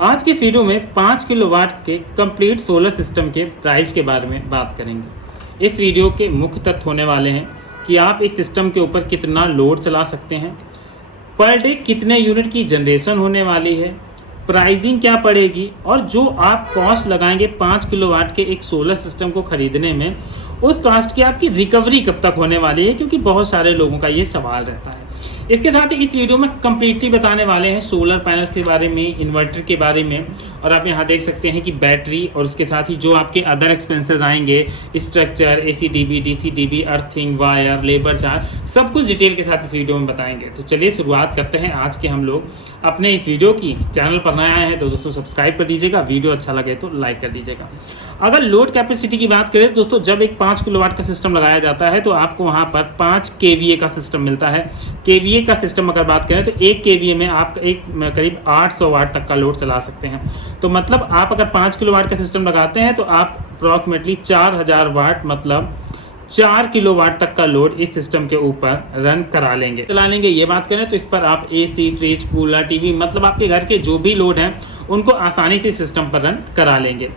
आज की इस वीडियो में 5 किलोवाट के कंप्लीट सोलर सिस्टम के प्राइस के बारे में बात करेंगे। इस वीडियो के मुख्य तथ्य होने वाले हैं कि आप इस सिस्टम के ऊपर कितना लोड चला सकते हैं, पर डे कितने यूनिट की जनरेशन होने वाली है, प्राइसिंग क्या पड़ेगी और जो आप कॉस्ट लगाएंगे 5 किलोवाट के एक सोलर सिस्टम को खरीदने में, उस कॉस्ट की आपकी रिकवरी कब तक होने वाली है, क्योंकि बहुत सारे लोगों का ये सवाल रहता है। इसके साथ ही इस वीडियो में कंप्लीटली बताने वाले हैं सोलर पैनल के बारे में, इन्वर्टर के बारे में, और आप यहाँ देख सकते हैं कि बैटरी और उसके साथ ही जो आपके अदर एक्सपेंसेस आएंगे, structure, ACDB, DCDB, earthing, wire, labour charge, सब कुछ डिटेल के साथ इस वीडियो में बताएंगे। तो चलिए शुरुआत करते हैं आज के हम लोग अपने इस वीडियो की। चैनल पर नया है तो दोस्तों सब्सक्राइब कर दीजिएगा, वीडियो अच्छा लगे तो लाइक कर दीजिएगा। अगर लोड कैपेसिटी की बात करें दोस्तों, जब एक 5 किलोवाट का सिस्टम लगाया जाता है तो आपको वहाँ पर 5 kVA का सिस्टम मिलता है। kVA का सिस्टम अगर बात करें तो 1 kVA में आप करीब 800 वाट तक का लोड चला सकते हैं। तो मतलब आप अगर 5 किलोवाट का सिस्टम लगाते हैं तो आप अप्रॉक्सीमेटली 4000 वाट मतलब 4 किलोवाट तक का लोड इस सिस्टम के ऊपर रन करा लेंगे, चला लेंगे। ये बात करें तो इस पर आप AC, फ्रिज, कूलर, टीवी, मतलब आपके घर के जो भी लोड हैं उनको आसानी से सिस्टम पर रन करा लेंगे।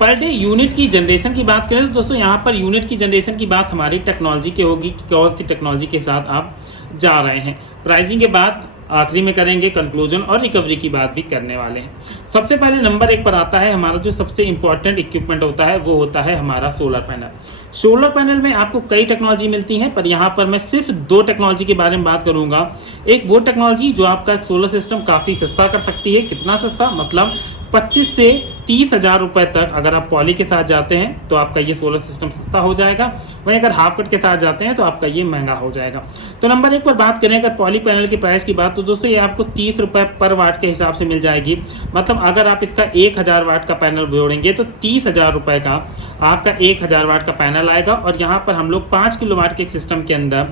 पर डे यूनिट की जनरेशन की बात करें तो दोस्तों यहाँ पर यूनिट की जनरेशन की बात हमारी टेक्नोलॉजी की होगी कि कौन सी टेक्नोलॉजी के साथ आप जा रहे हैं। प्राइसिंग के बाद आखिरी में करेंगे कंक्लूजन और रिकवरी की बात भी करने वाले हैं। सबसे पहले नंबर 1 पर आता है हमारा जो सबसे इंपॉर्टेंट इक्विपमेंट होता है, वो होता है हमारा सोलर पैनल। सोलर पैनल में आपको कई टेक्नोलॉजी मिलती हैं, पर यहाँ पर मैं सिर्फ 2 टेक्नोलॉजी के बारे में बात करूंगा। एक वो टेक्नोलॉजी जो आपका सोलर सिस्टम काफ़ी सस्ता कर सकती है। कितना सस्ता? मतलब 25 से 30 हज़ार रुपये तक अगर आप पॉली के साथ जाते हैं तो आपका ये सोलर सिस्टम सस्ता हो जाएगा। वहीं अगर हाफ कट के साथ जाते हैं तो आपका ये महंगा हो जाएगा। तो नंबर 1 पर बात करें अगर पॉली पैनल के प्राइस की बात, तो दोस्तों ये आपको 30 रुपये पर वाट के हिसाब से मिल जाएगी। मतलब अगर आप इसका 1000 वाट का पैनल जोड़ेंगे तो 30,000 रुपये का आपका 1000 वाट का पैनल आएगा। और यहाँ पर हम लोग 5 किलोवाट के सिस्टम के अंदर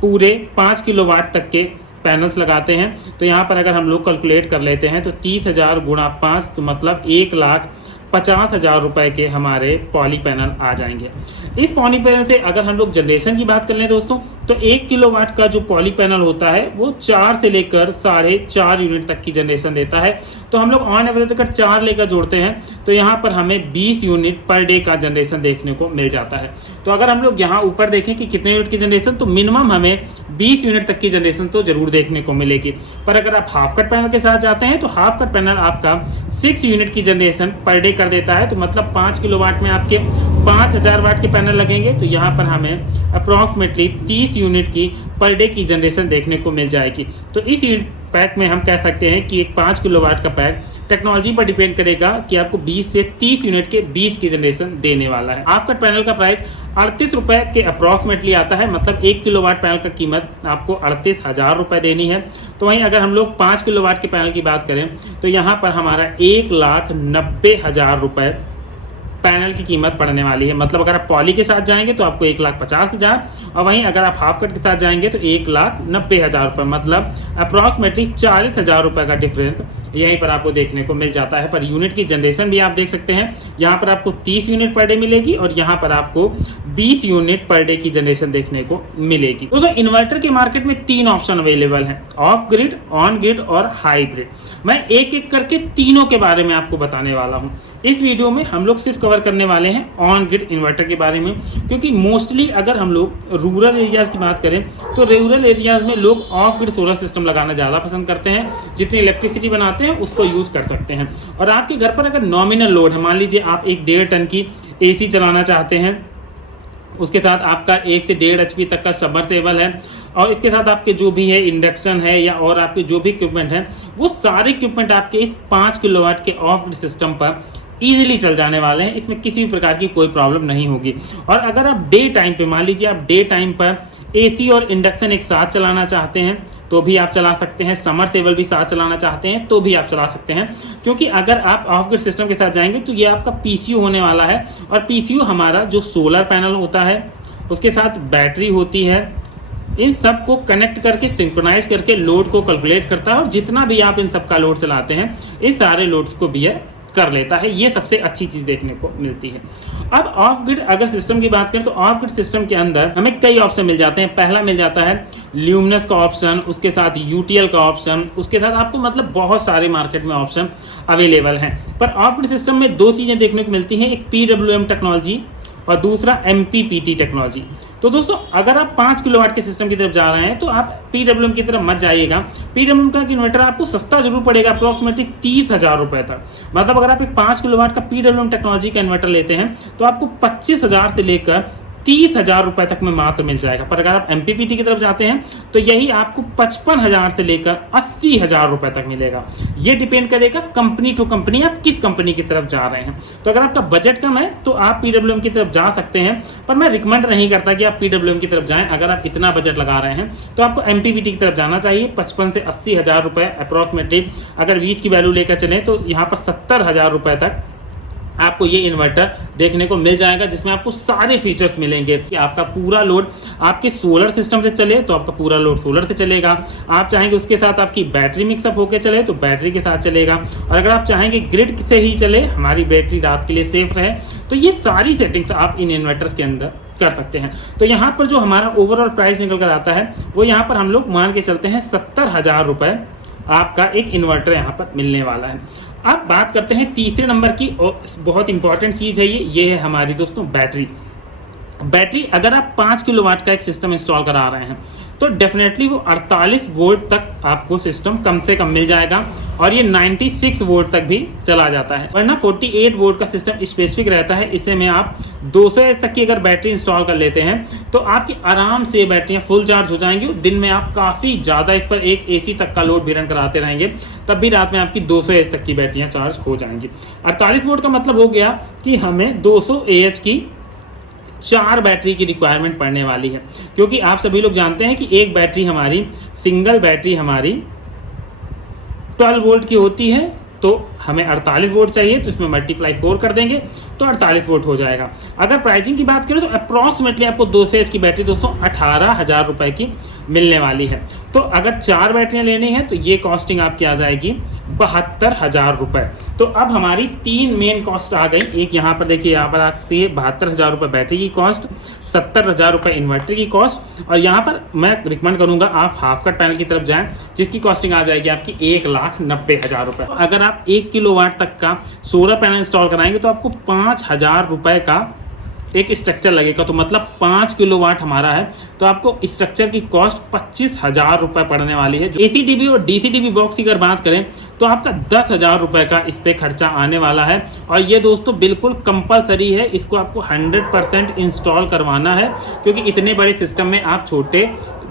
पूरे 5 किलोवाट तक के पैनल्स लगाते हैं। तो यहाँ पर अगर हम लोग कैलकुलेट कर लेते हैं तो 30,000 गुणा 5 तो मतलब 1,50,000 रुपये के हमारे पॉली पैनल आ जाएंगे। इस पॉली पैनल से अगर हम लोग जनरेशन की बात कर लें दोस्तों, तो 1 किलोवाट का जो पॉली पैनल होता है वो 4 से लेकर 4.5 यूनिट तक की जनरेशन देता है। तो हम लोग ऑन एवरेज अगर 4 लेकर जोड़ते हैं तो यहाँ पर हमें 20 यूनिट पर डे का जनरेशन देखने को मिल जाता है। तो अगर हम लोग यहाँ ऊपर देखें कि कितने यूनिट की जनरेशन, तो मिनिमम हमें 20 यूनिट तक की जनरेशन तो जरूर देखने को मिलेगी। पर अगर आप हाफ कट पैनल के साथ जाते हैं तो हाफ कट पैनल आपका 6 यूनिट की जनरेशन पर डे कर देता है। तो मतलब 5 किलोवाट में आपके 5000 वाट के पैनल लगेंगे। तो यहाँ पर हमें अप्रॉक्सीमेटली 30 यूनिट की पर डे की जनरेशन देखने को मिल जाएगी। तो इस पैक में हम कह सकते हैं कि एक 5 किलोवाट का पैक टेक्नोलॉजी पर डिपेंड करेगा कि आपको 20 से 30 यूनिट के बीच की जनरेशन देने वाला है। हाफ कट पैनल का प्राइस 38 रुपये के अप्रॉक्सीमेटली आता है। मतलब 1 किलोवाट पैनल का कीमत आपको 38,000 रुपये देनी है। तो वहीं अगर हम लोग 5 किलोवाट के पैनल की बात करें तो यहाँ पर हमारा 1,90,000 रुपये पैनल की कीमत पड़ने वाली है। मतलब अगर आप पॉली के साथ जाएंगे तो आपको 1,50,000, और वहीं अगर आप हाफ कट के साथ जाएंगे तो 1,90,000 रुपये, मतलब अप्रॉक्सीमेटली 40,000 रुपये का डिफरेंस यहीं पर आपको देखने को मिल जाता है। पर यूनिट की जनरेशन भी आप देख सकते हैं, यहाँ पर आपको 30 यूनिट पर डे मिलेगी और यहाँ पर आपको 20 यूनिट पर डे की जनरेशन देखने को मिलेगी। दोस्तों इन्वर्टर के मार्केट में 3 ऑप्शन अवेलेबल हैं, ऑफ ग्रिड, ऑन ग्रिड और हाइब्रिड। मैं एक एक करके तीनों के बारे में आपको बताने वाला हूँ। इस वीडियो में हम लोग सिर्फ कवर करने वाले हैं ऑन ग्रिड इन्वर्टर के बारे में, क्योंकि मोस्टली अगर हम लोग रूरल एरियाज की बात करें तो रूरल एरियाज में लोग ऑफ ग्रिड सोलर सिस्टम लगाना ज़्यादा पसंद करते हैं। जितनी इलेक्ट्रिसिटी बनाते हैं उसको यूज कर सकते हैं। और आपके घर पर अगर नॉमिनल लोड है, मान लीजिए आप एक 1.5 टन की AC चलाना चाहते हैं, उसके साथ आपका 1 से 1.5 HP तक का सबमर्सिबल है, और इसके साथ आपके जो भी है इंडक्शन है या और आपके जो भी इक्विपमेंट हैं, वो सारे इक्विपमेंट आपके इस 5 किलोवाट के ऑफ ग्रिड सिस्टम पर ईजिली चल जाने वाले हैं। इसमें किसी भी प्रकार की कोई प्रॉब्लम नहीं होगी। और अगर आप डे टाइम पे, मान लीजिए आप डे टाइम पर AC और इंडक्शन एक साथ चलाना चाहते हैं तो भी आप चला सकते हैं, समरसेबल भी साथ चलाना चाहते हैं तो भी आप चला सकते हैं। क्योंकि अगर आप ऑफ ग्रिड सिस्टम के साथ जाएंगे तो ये आपका PCU होने वाला है, और PCU हमारा जो सोलर पैनल होता है उसके साथ बैटरी होती है, इन सब को कनेक्ट करके सिंक्रोनाइज करके लोड को कैलकुलेट करता है, और जितना भी आप इन सब का लोड चलाते हैं इन सारे लोड्स को भी कर लेता है। ये सबसे अच्छी चीज़ देखने को मिलती है। अब ऑफ ग्रिड अगर सिस्टम की बात करें तो ऑफ ग्रिड सिस्टम के अंदर हमें कई ऑप्शन मिल जाते हैं। पहला मिल जाता है ल्यूमिनस का ऑप्शन, उसके साथ यूटीएल का ऑप्शन, उसके साथ आपको मतलब बहुत सारे मार्केट में ऑप्शन अवेलेबल हैं। पर ऑफ ग्रिड सिस्टम में दो चीज़ें देखने को मिलती हैं, एक PWM टेक्नोलॉजी और दूसरा MPPT टेक्नोलॉजी। तो दोस्तों अगर आप 5 किलोवाट के सिस्टम की तरफ जा रहे हैं तो आप PWM की तरफ मत जाइएगा। PWM का इन्वर्टर आपको सस्ता जरूर पड़ेगा, अप्रॉक्सीमेटली 30,000 रुपए तक। मतलब अगर आप एक 5 किलोवाट का PWM टेक्नोलॉजी का इन्वर्टर लेते हैं तो आपको 25,000 से लेकर 30,000 रुपए तक में मात्र मिल जाएगा। पर अगर आप MPPT की तरफ जाते हैं तो यही आपको 55,000 से लेकर 80,000 रुपए तक मिलेगा। ये डिपेंड करेगा कंपनी टू कंपनी, आप किस कंपनी की तरफ जा रहे हैं। तो अगर आपका बजट कम है तो आप PWM की तरफ जा सकते हैं, पर मैं रिकमेंड नहीं करता कि आप PWM की तरफ जाएं। अगर आप इतना बजट लगा रहे हैं तो आपको MPPT की तरफ जाना चाहिए। 55 से 80,000 रुपए अप्रॉक्सीमेटली अगर वीज की वैल्यू लेकर चलें तो यहाँ पर 70,000 रुपए तक आपको ये इन्वर्टर देखने को मिल जाएगा, जिसमें आपको सारे फीचर्स मिलेंगे कि आपका पूरा लोड आपके सोलर सिस्टम से चले तो आपका पूरा लोड सोलर से चलेगा। आप चाहेंगे उसके साथ आपकी बैटरी मिक्सअप होकर चले तो बैटरी के साथ चलेगा, और अगर आप चाहेंगे ग्रिड से ही चले, हमारी बैटरी रात के लिए सेफ रहे, तो ये सारी सेटिंग्स आप इन इन्वर्टर्स के अंदर कर सकते हैं। तो यहाँ पर जो हमारा ओवरऑल प्राइस निकल कर आता है वो यहाँ पर हम लोग मान के चलते हैं 70,000 रुपये आपका एक इन्वर्टर यहाँ पर मिलने वाला है। अब बात करते हैं तीसरे नंबर की, बहुत इंपॉर्टेंट चीज़ है ये है हमारी दोस्तों बैटरी। अगर आप 5 किलोवाट का एक सिस्टम इंस्टॉल करा रहे हैं तो डेफिनेटली वो 48 वोल्ट तक आपको सिस्टम कम से कम मिल जाएगा, और ये 96 वोल्ट तक भी चला जाता है। वरना 48 वोल्ट का सिस्टम स्पेसिफिक रहता है। इसे में आप 200 एच तक की अगर बैटरी इंस्टॉल कर लेते हैं तो आपकी आराम से बैटरियाँ फुल चार्ज हो जाएंगी। दिन में आप काफ़ी ज़्यादा इस पर एक AC तक का लोड भी रन कराते रहेंगे, तब भी रात में आपकी 200 एच तक की बैटरियाँ चार्ज हो जाएंगी। 48 वोल्ट का मतलब हो गया कि हमें 200 AH की 4 बैटरी की रिक्वायरमेंट पड़ने वाली है, क्योंकि आप सभी लोग जानते हैं कि एक बैटरी हमारी सिंगल बैटरी हमारी 12 वोल्ट की होती है, तो हमें 48 वोल्ट चाहिए, तो इसमें मल्टीप्लाई 4 कर देंगे तो 48 वोल्ट हो जाएगा। अगर प्राइसिंग की बात करें तो अप्रॉक्सीमेटली आपको 200 एच की बैटरी दोस्तों 18,000 रुपए की मिलने वाली है। तो अगर 4 बैटरियां लेनी है तो ये कॉस्टिंग आपकी आ जाएगी 72,000 रुपये। तो अब हमारी 3 मेन कॉस्ट आ गई। एक यहाँ पर देखिए, यहाँ पर आती है 72,000 रुपये बैटरी की कॉस्ट, 70,000 रुपये इन्वर्टर की कॉस्ट, और यहाँ पर मैं रिकमेंड करूँगा आप हाफ कट पैनल की तरफ जाएं, जिसकी कॉस्टिंग आ जाएगी आपकी 1,90,000 रुपये। अगर आप 1 किलोवाट तक का सोलर पैनल इंस्टॉल कराएंगे तो आपको 5,000 रुपये का एक स्ट्रक्चर लगेगा। तो मतलब 5 किलोवाट हमारा है तो आपको स्ट्रक्चर की कॉस्ट 25,000 रुपये पड़ने वाली है। ACDB और DCDB बॉक्स की अगर बात करें तो आपका 10,000 रुपये का इस पर खर्चा आने वाला है, और ये दोस्तों बिल्कुल कंपलसरी है। इसको आपको 100% इंस्टॉल करवाना है, क्योंकि इतने बड़े सिस्टम में आप छोटे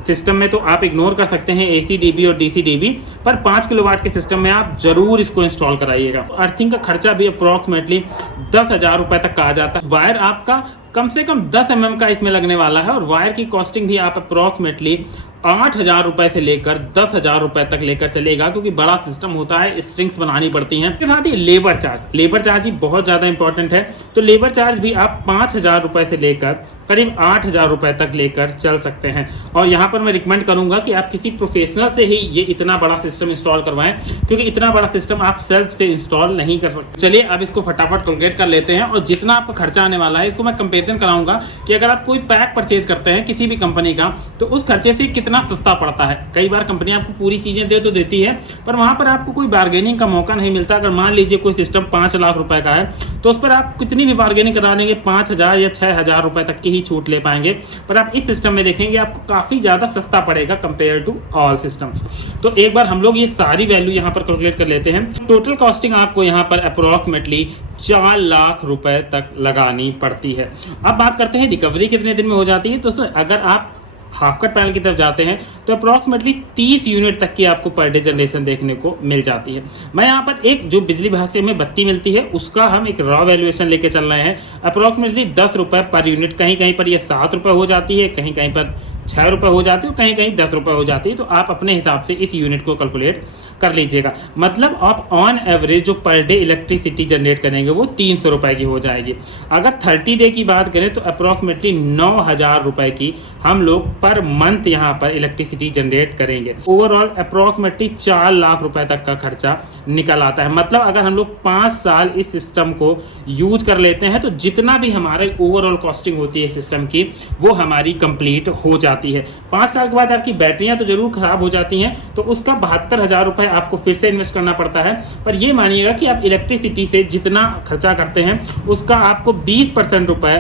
सिस्टम में तो आप इग्नोर कर सकते हैं ACDB और DCDB, पर 5 किलोवाट के सिस्टम में आप जरूर इसको इंस्टॉल कराइएगा। अर्थिंग का खर्चा भी अप्रॉक्सीमेटली 10,000 रुपये तक का आ जाता है। वायर आपका कम से कम 10 mm का इसमें लगने वाला है, और वायर की कॉस्टिंग भी आप अप्रॉक्सीमेटली 8,000 रुपये से लेकर 10,000 रुपये तक लेकर चलेगा, क्योंकि बड़ा सिस्टम होता है, स्ट्रिंग्स बनानी पड़ती हैं। इसके साथ ही लेबर चार्ज ही बहुत ज़्यादा इंपॉर्टेंट है। तो लेबर चार्ज भी आप 5,000 रुपये से लेकर करीब 8,000 रुपये तक लेकर चल सकते हैं। और यहाँ पर मैं रिकमेंड करूँगा कि आप किसी प्रोफेशनल से ही ये इतना बड़ा सिस्टम इंस्टॉल करवाएं, क्योंकि इतना बड़ा सिस्टम आप सेल्फ से इंस्टॉल नहीं कर सकते। चलिए अब इसको फटाफट कैलकुलेट कर लेते हैं, और जितना आपका खर्चा आने वाला है इसको मैं कंपेरिजन कराऊंगा कि अगर आप कोई पैक परचेज करते हैं किसी भी कंपनी का तो उस खर्चे से कितना सस्ता पड़ता है। कई बार कंपनी आपको पूरी चीज़ें दे तो देती है, पर वहाँ पर आपको कोई बार्गेनिंग का मौका नहीं मिलता। अगर मान लीजिए कोई सिस्टम 5 लाख रुपए का है तो उस पर आप कितनी भी बार्गेनिंग करा लेंगे 5,000 या 6,000 रुपये तक की ही छूट ले पाएंगे, पर आप इस सिस्टम में देखेंगे आपको काफ़ी ज़्यादा सस्ता पड़ेगा कंपेयर टू ऑल सिस्टम्स। तो एक बार हम लोग ये सारी वैल्यू यहाँ पर कैलकुलेट कर लेते हैं। टोटल कॉस्टिंग आपको यहाँ पर अप्रॉक्सीमेटली 4 लाख रुपए तक लगानी पड़ती है। अब बात करते हैं रिकवरी कितने दिन में हो जाती है। तो अगर आप हाफ कट पैनल की तरफ जाते हैं तो अप्रॉक्सीमेटली 30 यूनिट तक की आपको पर डे जनरेशन देखने को मिल जाती है। मैं यहाँ पर एक जो बिजली विभाग से हमें बत्ती मिलती है उसका हम एक रॉ वैल्यूएशन लेके चल रहे हैं। अप्रॉक्सीमेटली 10 रुपये पर यूनिट, कहीं कहीं पर यह 7 रुपये हो जाती है, कहीं कहीं पर 6 रुपये हो जाती है, कहीं कहीं 10 रुपये हो जाती है। तो आप अपने हिसाब से इस यूनिट को कैलकुलेट कर लीजिएगा। मतलब आप ऑन एवरेज जो पर डे इलेक्ट्रिसिटी जनरेट करेंगे वो 300 रुपए की हो जाएगी। अगर 30 डे की बात करें तो अप्रॉक्सीमेटली 9,000 रुपए की हम लोग पर मंथ यहाँ पर इलेक्ट्रिसिटी जनरेट करेंगे। ओवरऑल अप्रॉक्सीमेटली 4 लाख रुपए तक का खर्चा निकल आता है। मतलब अगर हम लोग 5 साल इस सिस्टम को यूज कर लेते हैं तो जितना भी हमारे ओवरऑल कॉस्टिंग होती है सिस्टम की वो हमारी कंप्लीट हो जाती है। 5 साल के बाद आपकी बैटरियां तो जरूर खराब हो जाती हैं, तो उसका 72,000 रुपए आपको फिर से इन्वेस्ट करना पड़ता है। पर ये मानिएगा कि आप इलेक्ट्रिसिटी से जितना खर्चा करते हैं उसका आपको 20% रुपए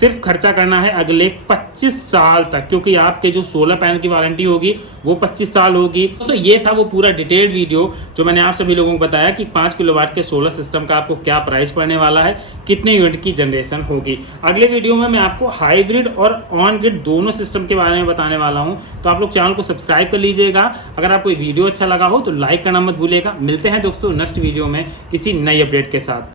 सिर्फ खर्चा करना है अगले 25 साल तक, क्योंकि आपके जो सोलर पैनल की वारंटी होगी वो 25 साल होगी। तो ये था वो पूरा डिटेल्ड वीडियो जो मैंने आप सभी लोगों को बताया कि 5 किलोवाट के सोलर सिस्टम का आपको क्या प्राइस पड़ने वाला है, कितने यूनिट की जनरेशन होगी। अगले वीडियो में मैं आपको हाइब्रिड और ऑन ग्रिड दोनों सिस्टम के बारे में बताने वाला हूँ। तो आप लोग चैनल को सब्सक्राइब कर लीजिएगा। अगर आपको वीडियो अच्छा लगा हो तो लाइक करना मत भूलिएगा। मिलते हैं दोस्तों नेक्स्ट वीडियो में किसी नई अपडेट के साथ।